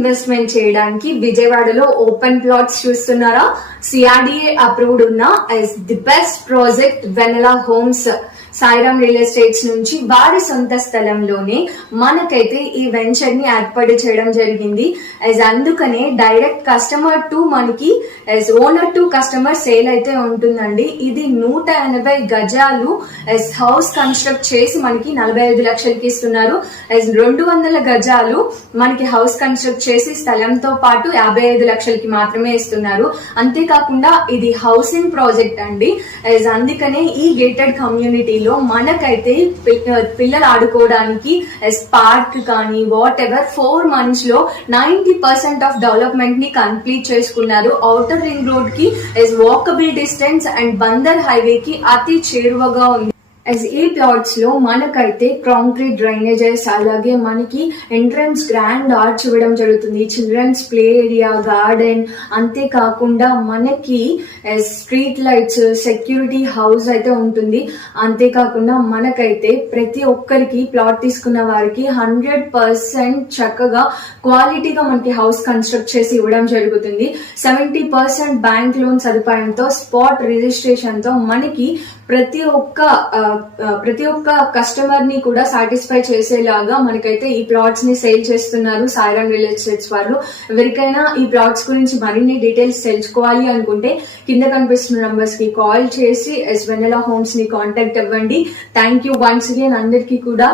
Investment చేయడానికి విజయవాడలో open plots చూస్తున్నారా? సిఆర్డిఏ అప్రూవ్డ్ ఉన్న the best project Vennela homes Sairam real estates నుంచి వారి సొంత స్థలంలోనే మనకైతే ఈ వెంచర్ ని ఏర్పాటు చేయడం జరిగింది. అందుకనే డైరెక్ట్ కస్టమర్ టు మనకి ఓనర్ టు కస్టమర్ సేల్ అయితే ఉంటుందండి. ఇది 180 గజాలు హౌస్ కన్స్ట్రక్ట్ చేసి మనకి 45 లక్షలకి ఇస్తున్నారు. 200 గజాలు మనకి హౌస్ కన్స్ట్రక్ట్ చేసి స్థలంతో పాటు 55 లక్షలకి మాత్రమే ఇస్తున్నారు. అంతేకాకుండా ఇది హౌసింగ్ ప్రాజెక్ట్ అండి. అందుకనే ఈ గేటెడ్ కమ్యూనిటీలో మనకైతే పిల్లలు ఆడుకోవడానికి పార్క్ కానీ వాట్ ఎవర్ 4 months లో 90% ఆఫ్ డెవలప్మెంట్ ని కంప్లీట్ చేసుకున్నారు. ఔటర్ రింగ్ రోడ్ కి walkable distance and Bandar highway కి అతి చేరువగా ఉంది. ఈ ప్లాట్స్ లో మనకైతే కాంక్రీట్ డ్రైనేజెస్, అలాగే మనకి ఎంట్రన్స్ గ్రాండ్ ఆర్చ్ ఇవ్వడం జరుగుతుంది. చిల్డ్రన్స్ ప్లే ఏరియా, గార్డెన్, అంతేకాకుండా మనకి స్ట్రీట్ లైట్స్, సెక్యూరిటీ హౌస్ అయితే ఉంటుంది. అంతేకాకుండా మనకైతే ప్రతి ఒక్కరికి ప్లాట్ తీసుకున్న వారికి 100% చక్కగా క్వాలిటీగా మనకి హౌస్ కన్స్ట్రక్ట్ చేసి ఇవ్వడం జరుగుతుంది. 70% బ్యాంక్ లోన్ సదుపాయంతో, స్పాట్ రిజిస్ట్రేషన్ తో మనకి ప్రతి ఒక్క కస్టమర్ ని కూడా సాటిస్ఫై చేసేలాగా మనకైతే ఈ ప్లాట్స్ ని సేల్ చేస్తున్నారు సాయిరామ్ రియల్ ఎస్టేట్స్ వాళ్ళు. ఎవరికైనా ఈ ప్లాట్స్ గురించి మరిన్ని డీటెయిల్స్ తెలుసుకోవాలి అనుకుంటే కింద కనిపిస్తున్న నంబర్స్ కి కాల్ చేసి వెనెలా హోమ్స్ ని కాంటాక్ట్ అవ్వండి. థ్యాంక్ యూ వన్స్ అగైన్ అందరికీ కూడా.